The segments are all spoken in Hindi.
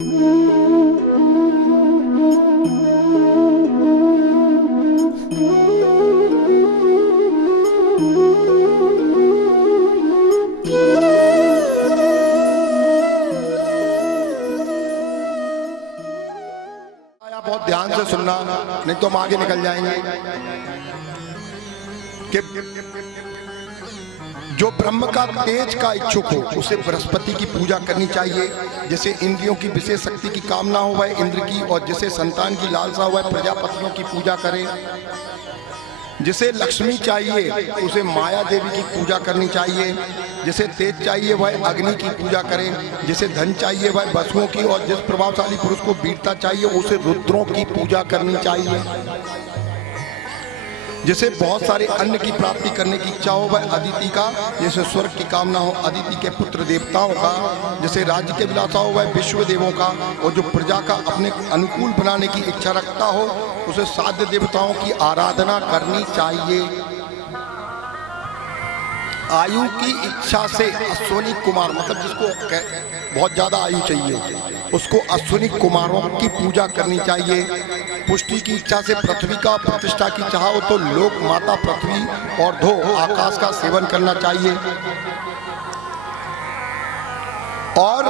बहुत ध्यान से सुनना, नहीं तो हम आगे निकल जाएंगे। कि जो ब्रह्म का तेज का इच्छुक हो उसे बृहस्पति की पूजा करनी चाहिए। जैसे इंद्रियों की विशेष शक्ति की कामना हो वह इंद्र की, और जिसे संतान की लालसा हो वह प्रजापतियों की पूजा करे। जिसे लक्ष्मी चाहिए उसे माया देवी की पूजा करनी चाहिए। जिसे तेज चाहिए वह अग्नि की पूजा करे। जिसे धन चाहिए वह वसुओं की, और जिस प्रभावशाली पुरुष को वीरता चाहिए उसे रुद्रों की पूजा करनी चाहिए। जिसे बहुत सारे अन्न की प्राप्ति करने की इच्छा हो वह अदिति का, जैसे स्वर्ग की कामना हो अदिति के पुत्र देवताओं का। जैसे राज्य के विलासा हो वह विश्व देवों का, और जो प्रजा का अपने अनुकूल बनाने की इच्छा रखता हो उसे साध्य देवताओं की आराधना करनी चाहिए। आयु की इच्छा से अश्विनी कुमार, मतलब जिसको बहुत ज्यादा आयु चाहिए उसको अश्विनी कुमारों की पूजा करनी चाहिए। पुष्टि की इच्छा से पृथ्वी का, प्रतिष्ठा की चाह हो तो लोक माता पृथ्वी और धो आकाश का सेवन करना चाहिए। और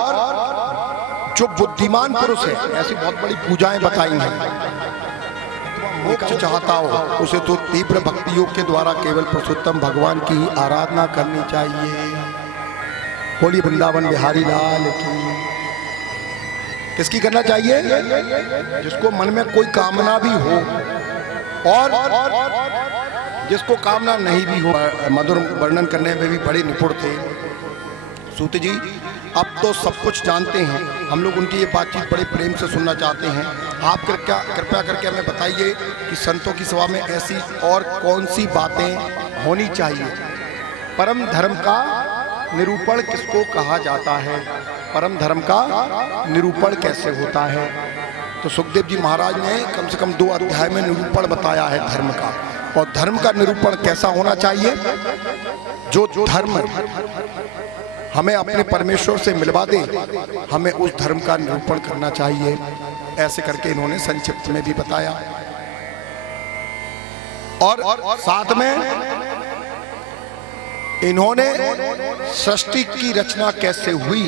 जो बुद्धिमान पुरुष है, ऐसी बहुत बड़ी पूजाएं बताई हैं। मोक्ष चाहता हो उसे तो तीव्र भक्ति योग के द्वारा केवल पुरुषोत्तम भगवान की आराधना करनी चाहिए। बोलिए वृंदावन बिहारी लाल की। किसकी करना चाहिए? जिसको मन में कोई कामना भी हो और जिसको कामना नहीं भी हो। मधुर वर्णन करने में भी बड़े निपुण थे सूत जी। अब तो सब कुछ जानते हैं, हम लोग उनकी ये बातचीत बड़े प्रेम से सुनना चाहते हैं। आप कृपया करके हमें बताइए कि संतों की सभा में ऐसी और कौन सी बातें होनी चाहिए। परम धर्म का निरूपण किसको कहा जाता है? परम धर्म का निरूपण कैसे होता है? तो सुखदेव जी महाराज ने कम से कम 2 अध्याय में निरूपण बताया है धर्म का। और धर्म का निरूपण कैसा होना चाहिए? जो धर्म हमें अपने परमेश्वर से मिलवा दे, हमें उस धर्म का निरूपण करना चाहिए। ऐसे करके इन्होंने संक्षिप्त में भी बताया। और साथ में इन्होंने सृष्टि की रचना कैसे हुई,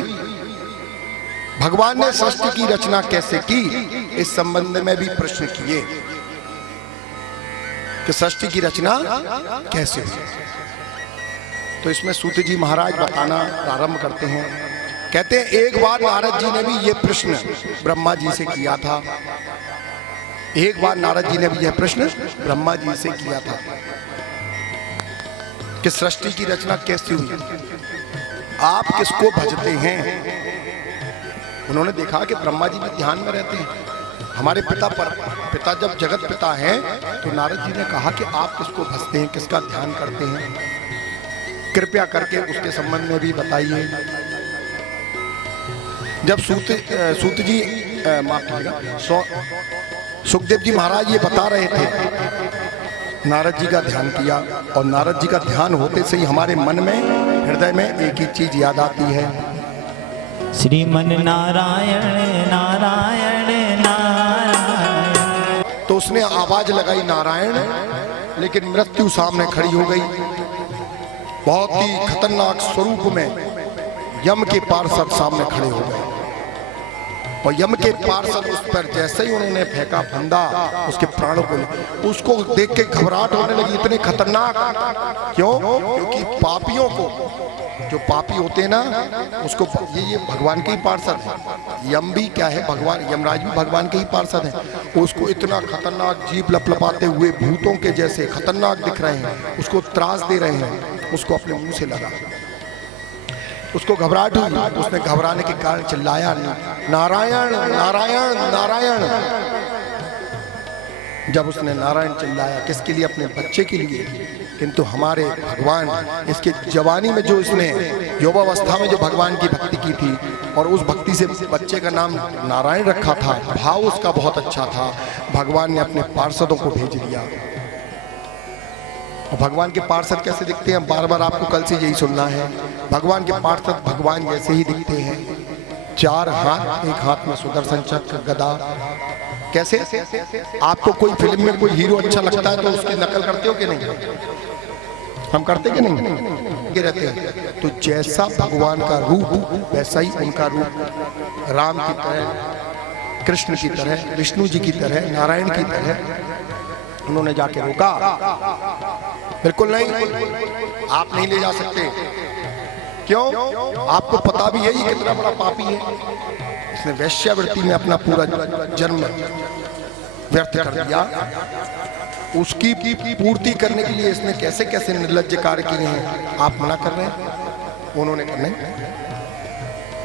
भगवान ने सृष्टि की रचना कैसे की, इस संबंध में भी प्रश्न किए कि सृष्टि की रचना कैसे हुई। तो इसमें सूत जी महाराज बताना प्रारंभ करते हैं। कहते हैं एक बार नारद जी ने भी ये प्रश्न ब्रह्मा जी से किया था। एक बार नारद जी ने भी यह प्रश्न ब्रह्मा जी से किया था कि सृष्टि की रचना कैसी हुई, आप किसको भजते हैं? उन्होंने देखा कि ब्रह्मा जी भी ध्यान में रहते हैं। हमारे पिता जब जगत पिता हैं तो नारद जी ने कहा कि आप किसको भजते हैं, किसका ध्यान करते हैं, कृपया करके उसके संबंध में भी बताइए। जब सूत जी माफ कीजिएगा, सुखदेव जी महाराज ये बता रहे थे, नारद जी का ध्यान किया। और नारद जी का ध्यान होते से ही हमारे मन में, हृदय में एक ही चीज याद आती है, श्रीमन नारायण नारायण नारायण। तो उसने आवाज लगाई नारायण, लेकिन मृत्यु सामने खड़ी हो गई। बहुत ही खतरनाक स्वरूप में यम के पार्षद सामने खड़े हो गए। और यम के पार्षद उस पर जैसे ही उन्होंने फेंका फंदा, उसके प्राणों को, उसको देख के घबराहट होने लगी। इतने खतरनाक क्यों? क्योंकि पापियों को, जो पापी होते हैं ना, उसको ये भगवान के ही पार्षद है। यम भी क्या है, भगवान, यमराज भी भगवान के ही पार्षद है। उसको इतना खतरनाक जीभ लपलपाते हुए भूतों के जैसे खतरनाक दिख रहे हैं, उसको त्रास दे रहे हैं। उसको अपने मुंह से लगा, उसको घबराहट हुई। उसने घबराने के कारण चिल्लाया नारायण नारायण नारायण। जब उसने नारायण चिल्लाया, किसके लिए? अपने बच्चे के लिए। किंतु हमारे भगवान, इसके जवानी में जो इसने युवावस्था में जो भगवान की भक्ति की थी और उस भक्ति से बच्चे का नाम नारायण रखा था, भाव उसका बहुत अच्छा था। भगवान ने अपने पार्षदों को भेज दिया। और भगवान के पार्षद कैसे दिखते हैं, बार बार आपको कल से यही सुनना है। भगवान के पार्षद भगवान जैसे ही दिखते हैं, 4 हाथ, एक हाथ में सुदर्शन चक्र, गदा। कैसे? आपको कोई फिल्म में कोई हीरो अच्छा लगता है तो उसकी नकल करते हो कि नहीं? हम करते कि नहीं? के रहते हैं। तो जैसा भगवान का रूप वैसा ही उनका रूप, राम की तरह, कृष्ण की तरह, विष्णु जी की तरह, नारायण की तरह। उन्होंने जाके रोका, बिल्कुल नहीं, आप नहीं ले जा सकते। क्यों? आपको पता भी है ये कितना बड़ा पापी है। इसने वैश्यावृत्ति में अपना पूरा जन्म व्यर्थ कर दिया। उसकी पूर्ति करने के लिए इसने कैसे कैसे निर्लज्ज कार्य किए हैं, आप मना कर रहे हैं, उन्होंने करने।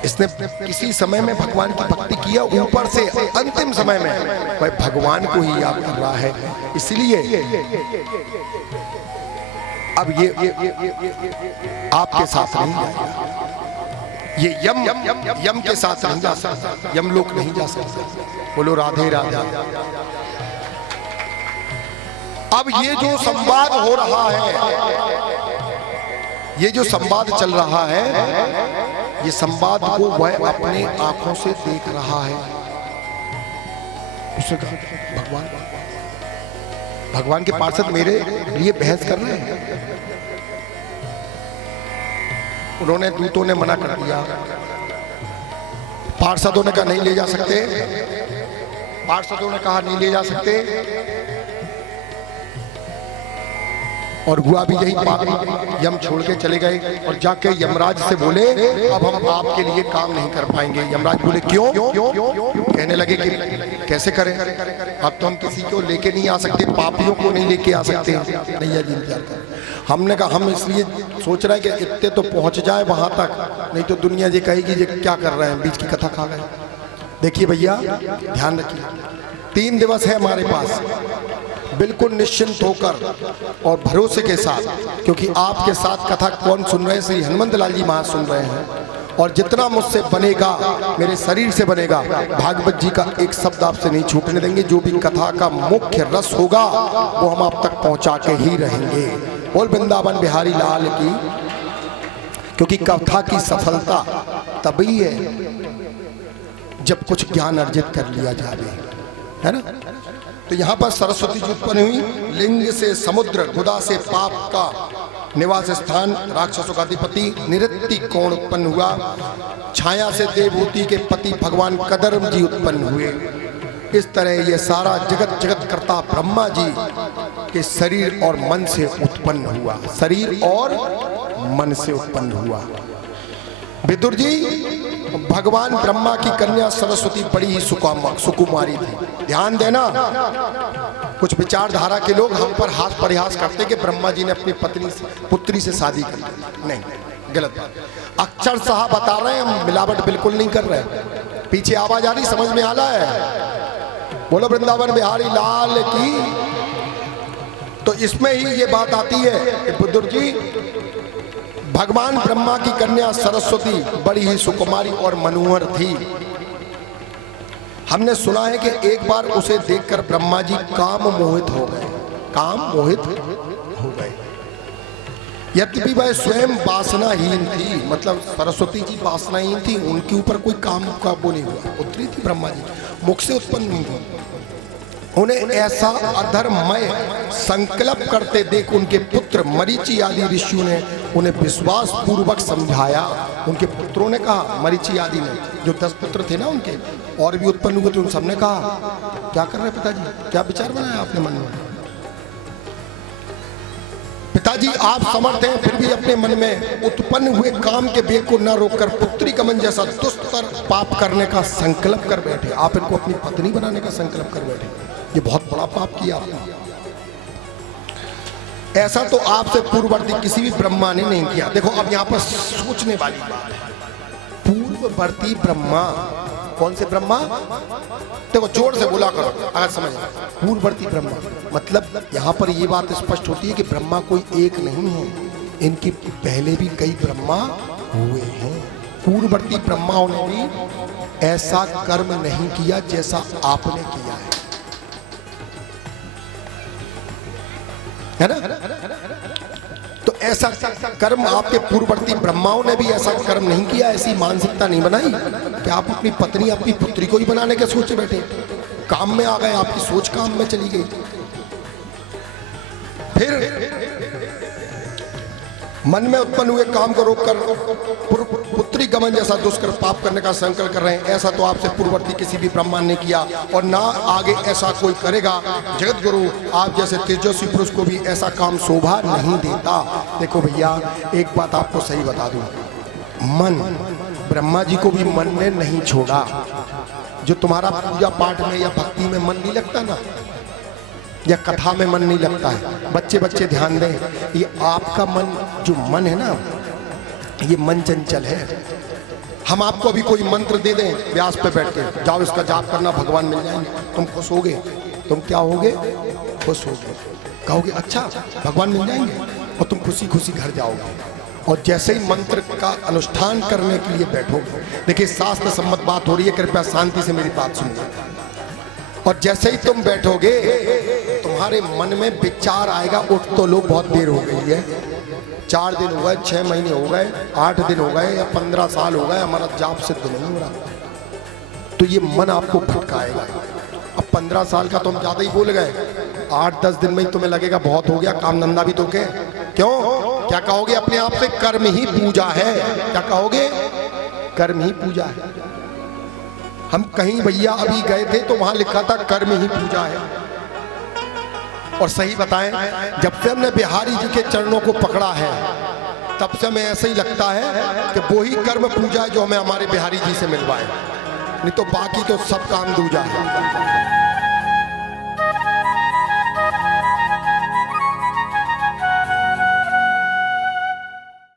इसने किसी समय में भगवान की भक्ति किया, ऊपर से अंतिम समय में वह भगवान को ही याद कर रहा है। इसलिए अब ये आपके साथ नहीं जाएगा, ये यम के साथ नहीं जा सकता, यमलोक नहीं जा सकता। बोलो राधे राधे। अब ये जो संवाद हो रहा है, ये जो संवाद चल रहा है, ये संवाद को वह अपने आंखों से देख रहा है। उसने कहा भगवान के पार्षद मेरे लिए बहस कर रहे हैं। उन्होंने, दूतों ने मना कर दिया, पार्षदों ने कहा नहीं ले जा सकते, पार्षदों ने कहा नहीं ले जा सकते। और हुआ भी यही बात, यम छोड़ के चले गए और जाके यमराज से बोले अब हम आपके लिए काम नहीं कर पाएंगे। यमराज बोले क्यों? कहने लगे कि कैसे करें, अब तो हम किसी को लेके नहीं आ सकते, पापियों को नहीं लेके आ सकते। नैया जी इंतजार कर। हमने कहा हम इसलिए सोच रहे हैं कि इतने तो पहुंच जाए वहां तक, नहीं तो दुनिया ये कहेगी ये क्या कर रहे हैं, बीच की कथा खा गए। देखिए भैया ध्यान रखिए, 3 दिवस है हमारे पास, बिल्कुल निश्चिंत होकर और भरोसे के साथ, क्योंकि आपके साथ कथा कौन सुन रहे हैं? श्री हनुमंत लाल जी महाराज सुन रहे हैं। और जितना मुझसे बनेगा, मेरे शरीर से बनेगा, भागवत जी का एक शब्द आपसे नहीं छूटने देंगे। जो भी कथा का मुख्य रस होगा वो हम आप तक पहुंचा के ही रहेंगे। बोल वृंदावन बिहारी लाल की। क्योंकि कथा की सफलता तभी है जब कुछ ज्ञान अर्जित कर लिया जाए, है ना। तो यहाँ पर सरस्वती जी उत्पन्न हुई, लिंग से समुद्र, गुदा से पाप का निवास स्थान, राक्षसों का अधिपति निरत्ति कोण उत्पन्न हुआ। छाया से देवभूति के पति भगवान कदर्म जी उत्पन्न हुए। इस तरह ये सारा जगत करता ब्रह्मा जी के शरीर और मन से उत्पन्न हुआ, शरीर और मन से उत्पन्न हुआ। विदुर जी, भगवान ब्रह्मा की कन्या सरस्वती बड़ी ही सुकुमारी थी। ध्यान देना, कुछ विचारधारा के लोग हम पर हाथ परिहास करते कि ब्रह्मा जी ने अपनी पुत्री से शादी कर ली। नहीं, गलत बात। अक्षर साहब बता रहे हैं, हम मिलावट बिल्कुल नहीं कर रहे। पीछे आवाज आ रही, समझ में आ रहा है? बोलो वृंदावन बिहारी लाल की। तो इसमें ही ये बात आती है कि विदुर जी, भगवान ब्रह्मा की कन्या सरस्वती बड़ी ही सुकुमारी और मनोहर थी। हमने सुना है कि एक बार उसे देखकर ब्रह्मा जी काम मोहित हो गए, काम मोहित हो गए। यद्यपि वह स्वयं वासनाहीन थी, मतलब सरस्वती जी वासनाहीन थी, उनके ऊपर कोई काम का वो नहीं हुआ। पुत्री थी ब्रह्मा जी, मुख से उत्पन्न नहीं हुई। उन्हें ऐसा अधर्ममय संकल्प करते देख उनके पुत्र मरीचि आदि ऋषियों ने उन्हें विश्वास पूर्वक समझाया। उनके पुत्रों ने कहा, मरीचि आदि ने, जो 10 पुत्र थे ना उनके, और भी उत्पन्न हुए थे, उन सबने कहा क्या कर रहे हैं पिताजी, क्या विचार बनाया आपने मन में? पिताजी आप समर्थ हैं, फिर भी अपने मन में उत्पन्न हुए काम के वेग को न रोककर पुत्री कमन जैसा दुस्तर पाप करने का संकल्प कर बैठे। आप इनको अपनी पत्नी बनाने का संकल्प कर बैठे। ये बहुत बड़ा पाप किया आपने। ऐसा तो आपसे पूर्ववर्ती किसी भी ब्रह्मा ने नहीं किया। देखो अब यहाँ पर सोचने वाली बात है, पूर्ववर्ती ब्रह्मा, कौन से ब्रह्मा? देखो जोर से बोला करो अगर समझ। पूर्ववर्ती ब्रह्मा मतलब यहाँ पर ये बात स्पष्ट होती है कि ब्रह्मा कोई एक नहीं है, इनके पहले भी कई ब्रह्मा हुए हैं। पूर्ववर्ती ब्रह्माओं ने भी ऐसा कर्म नहीं किया जैसा आपने किया है ना। तो ऐसा कर्म आपके पूर्ववर्ती ब्रह्माओं ने भी ऐसा कर्म नहीं किया, ऐसी मानसिकता नहीं बनाई कि आप अपनी पत्नी अपनी पुत्री को ही बनाने के सोचे बैठे, काम में आ गए, आपकी सोच काम में चली गई। फिर मन में उत्पन्न हुए काम को रोककर पुत्री गमन जैसा दुष्कर पाप करने का संकल्प कर रहे हैं। ऐसा तो आपसे पूर्ववर्ती किसी भी ब्रह्मा ने किया और ना आगे ऐसा कोई करेगा। जगत गुरु आप जैसे तेजस्वी पुरुष को भी ऐसा काम शोभा नहीं देता। देखो भैया एक बात आपको सही बता दूं, मन ब्रह्मा जी को भी मन ने नहीं छोड़ा। जो तुम्हारा पूजा पाठ में या भक्ति में मन नहीं लगता ना, या कथा में मन नहीं लगता है, बच्चे ध्यान दें, ये आपका मन जो मन है ना, ये मन चंचल है। हम आपको अभी कोई मंत्र दे दें व्यास पे बैठ के, जाओ इसका जाप करना भगवान मिल जाएंगे, तुम खुश होगे, तुम क्या होगे, खुश होगे, कहोगे अच्छा भगवान मिल जाएंगे, और तुम खुशी खुशी घर जाओगे। और जैसे ही मंत्र का अनुष्ठान करने के लिए बैठोगे, देखिए शास्त्र सम्मत बात हो रही है, कृपया शांति से मेरी बात सुनिए। और जैसे ही तुम बैठोगे तुम्हारे मन में विचार आएगा, उठ तो लो बहुत देर हो गई है, 4 दिन हो गए, 6 महीने हो गए, 8 दिन हो गए या 15 साल हो गए, हमारा जाप सिद्ध नहीं हो रहा। तो ये मन आपको भटकाएगा। अब 15 साल का तुम ज्यादा ही बोल गए, 8-10 दिन में ही तुम्हें लगेगा बहुत हो गया, काम धंधा भी तो के क्यों, क्या कहोगे अपने आप से, कर्म ही पूजा है। क्या कहोगे, कर्म ही पूजा है। हम कहीं भैया अभी गए थे तो वहां लिखा था कर्म ही पूजा है। और सही बताएं, जब से हमने बिहारी जी के चरणों को पकड़ा है तब से हमें ऐसे ही लगता है कि वो ही कर्म पूजा है जो हमें हमारे बिहारी जी से मिलवाए, नहीं तो बाकी तो सब काम दूजा है।